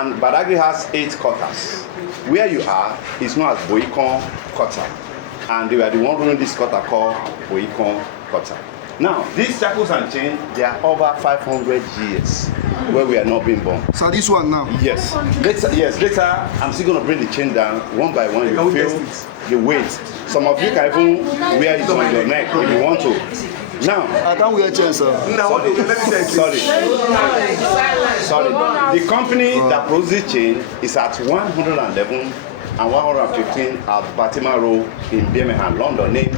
And Badagry has 8 quarters. Where you are is known as Boikon quarter. And they were the one running this quarter called Boikon quarter. Now, these shackles and chains, they are over 500 years where we are not being born. So this one now? Yes. Later, I'm still going to bring the chain down one by one. You feel the weight. Some of you can even wear it on your neck if you want to. Now, I can't wear chains, sir. Sorry. The company that produces chain is at 111 and 115 at Fatima Road in Birmingham, London, named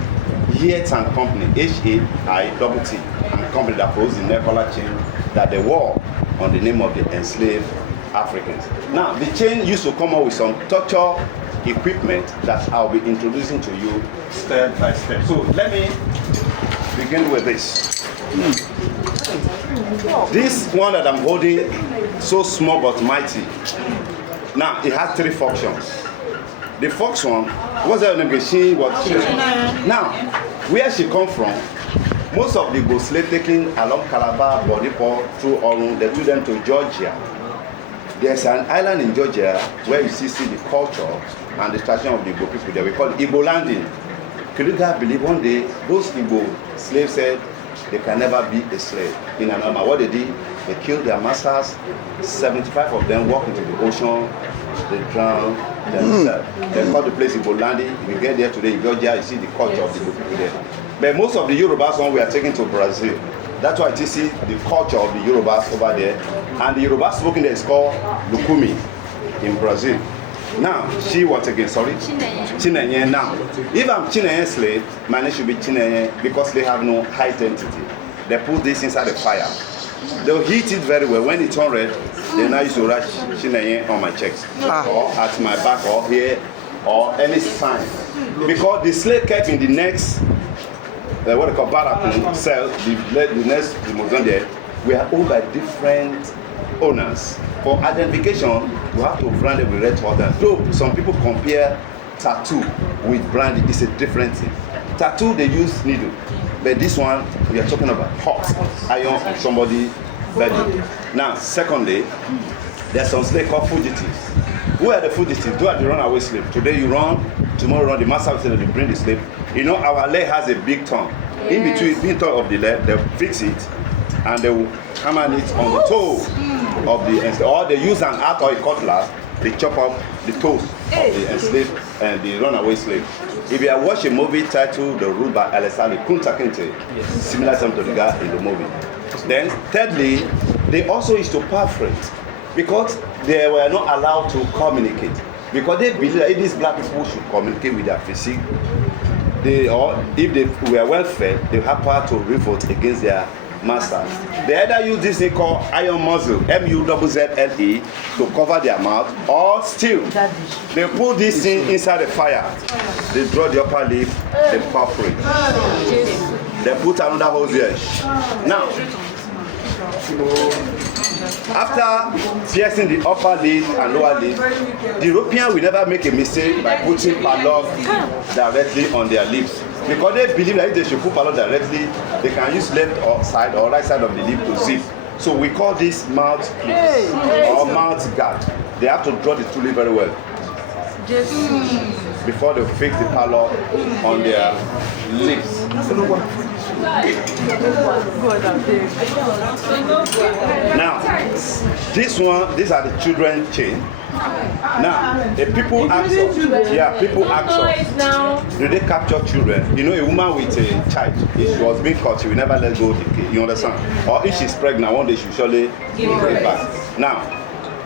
Yates and Company, H-A-I-T-T, and company that produces the neck collar chain that they wore on the name of the enslaved Africans. Now, the chain used to come up with some torture equipment that I'll be introducing to you step by step. So let me begin with this. This one that I'm holding, so small but mighty. Now, it has 3 functions. The first one, what's that name? She was. Now, where she come from, most of the Igbo slaves taken along Calabar, Bodipo, through Orun, they took them to Georgia. There's an island in Georgia where you see the culture and the tradition of the Igbo people there. We call it Igbo landing. Could you guys believe one day those Igbo slaves said they can never be a slave in an army? What they did, they killed their masters. 75 of them walked into the ocean. They drowned themselves. They call the place Igbo landing. If you get there today in Georgia, you see the culture of the Igbo people there. But most of the Yorubas one we are taking to Brazil. That's why you see the culture of the Yorubas over there. And the Yoruba spoken there is called Lukumi in Brazil. Now, she what again, sorry? Chinenye. Now, if I'm Chinenye slave, my name should be Chinenye because they have no identity. They put this inside the fire. They'll heat it very well. When it's turns red, then I used to write Chinenye on my chest, or at my back, or here, or any sign. Because the slave kept in the next, what they call barrack cell, the next Mozambique there, we are owned by different owners. For identification, we have to brand it with red order. Though some people compare tattoo with branding, it's a different thing. Tattoo, they use needle. But this one, we are talking about hot iron on somebody's body. Now, secondly, there's some slaves called fugitives. Who are the fugitives? Who are the runaway slaves? Today you run, tomorrow you run. The master will say that they bring the slave. You know, our leg has a big tongue. Yes. In between the tongue of the leg, they fix it and they will hammer it on the toe of the enslaved. Or they use an axe or a cutlass, they chop off the toes of the enslaved and the runaway slave. If you have watched a movie titled The Rule by Alessandro Kunta Kinte, similar to the guy in the movie. Then, thirdly, they also used to perforate because they were not allowed to communicate. Because they believe that if these black people should communicate with their physique, or if they were well fed, they have power to revolt against their masters. They either use this thing called iron muzzle, M-U-Z-Z-L-E, to cover their mouth, or still, they put this thing inside the fire. They draw the upper lip, they perforate. They put another hose here. Now, after piercing the upper lid and lower lid, the European will never make a mistake by putting padlock directly on their lips. Because they believe that if they should put padlock directly, they can use left side or right side of the lip to zip. So we call this mouth clips or mouth guard. They have to draw the two lips very well before they fix the padlock on their lips. Now, these are the children chain. Now, the people ask us, people ask us, do they capture children? You know, a woman with a child, if she was being caught, she will never let go of the kid, you understand? Or if she's pregnant, one day she will surely give it back. Now,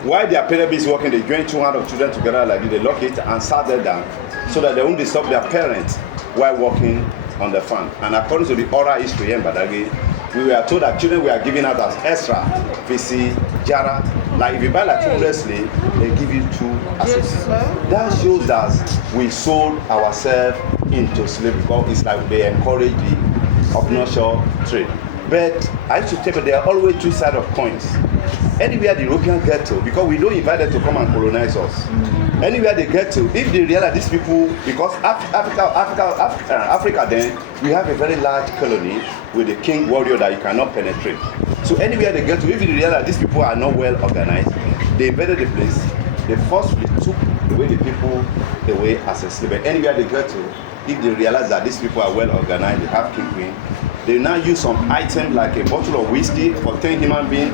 while their parents is working, they join 200 children together like this, they lock it and sat them down so that they won't disturb their parents while working on the farm. And according to the oral history in Badagry, we were told that children were given out as extra, Fisi, Jara. Like if you buy like 200 slaves, they give you 2 assistants. That shows that we sold ourselves into slavery because it's like they encourage the obnoxious trade. But I used to tell you there are always 2 sides of coins. Anywhere the Europeans get to, because we don't invite them to come and colonize us. Anywhere they get to, if they realize these people, because Africa then, we have a very large colony with a king warrior that you cannot penetrate. So anywhere they get to, if they realize these people are not well organized, they invaded the place. They forcefully took away the people away as a slave. Anywhere they get to, if they realize that these people are well organized, they have kingpin, they now use some item like a bottle of whiskey for 10 human beings,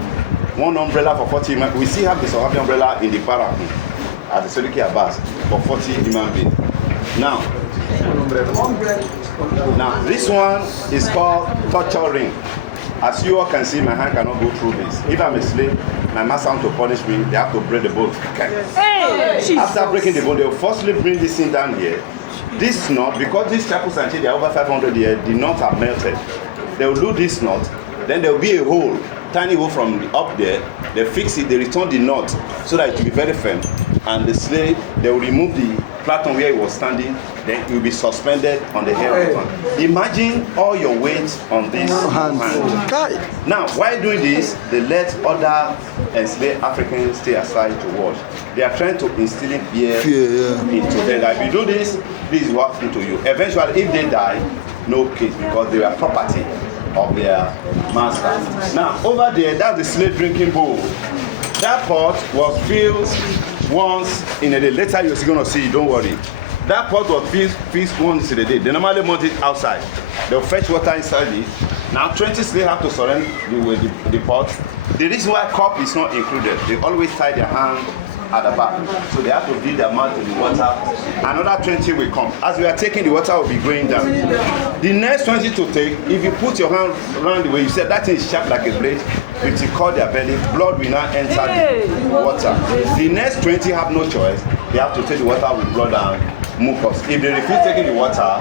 one umbrella for 40 human beings. We still have the Sahabi umbrella in the barrack at the Sadiq Abbas for 40 human beings. Now, this one is called torture ring. As you all can see, my hand cannot go through this. If I'm a slave, my master wants to punish me, they have to break the bone. Hey, after breaking the bone, they will forcibly bring this thing down here. This knot, because these chapels and they are over 500 years, the knots are melted. They will do this knot, then there will be a hole, tiny hole from up there. They fix it, they return the knot so that it will be very firm. And the slave, they will remove the platform where he was standing, then he will be suspended on the hair of the hand. Imagine all your weight on this hand. Now, while doing this, they let other enslaved Africans stay aside to watch. They are trying to instill fear into them. That if you do this, this is what happened to you. Eventually, if they die, no case, because they were property of their master. Now, over there, that's the slave drinking bowl. That pot was filled once in a day. Later, you're going to see, don't worry. That pot was filled once in a day. They normally mount it outside. They'll fetch water inside it. Now, 20 slaves have to surrender the pot. The reason why cup is not included, they always tie their hand at the back. So they have to feed their mouth to the water. Another 20 will come. As we are taking, the water will be going down. The next 20 to take, if you put your hand around the way, you said that thing is sharp like a blade, it will cut their belly, blood will now enter the water. The next 20 have no choice. They have to take the water with blood and mucus. If they refuse taking the water,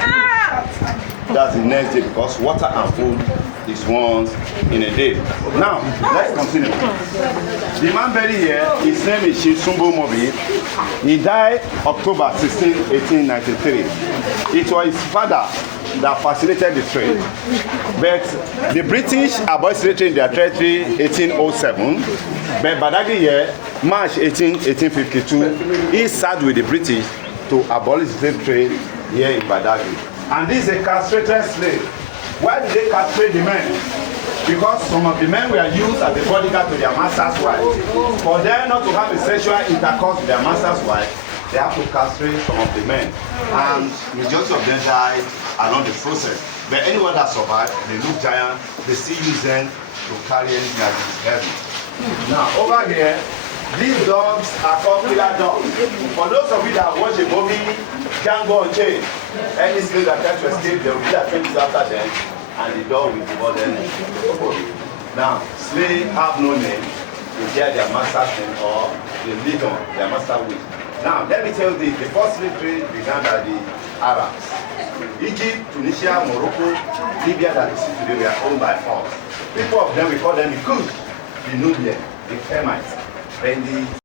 that's the next day, because water and food is once in a day. Now, let's continue. The man buried here, his name is Sumbo Mobi. He died October 16, 1893. It was his father that facilitated the trade. But the British abolished slavery in their territory 1807. But badagry here, March 1852, he sat with the British to abolish slave trade here in Badagry. And this is a castrated slave. Why did they castrate the men? Because some of the men were used as a bodyguard to their master's wife. For them not to have a sexual intercourse with their master's wife, they have to castrate some of the men. And majority of them died along the process. But anyone that survived, they look giant, they still use them to carry anything that is heavy. Now, over here, these dogs are called killer dogs. For those of you that watch a movie, can't go on chain. Any slave that tries to escape, they will be attentive after them, and the dog will devour them. Now, slaves have no name. They bear their master's name or they live on their master's will. Now, let me tell you, the first slave trade began by the Arabs. Egypt, Tunisia, Morocco, Libya that you see today were owned by us. People of them, we call them the Kush, the Nubian, the Hamites. Then the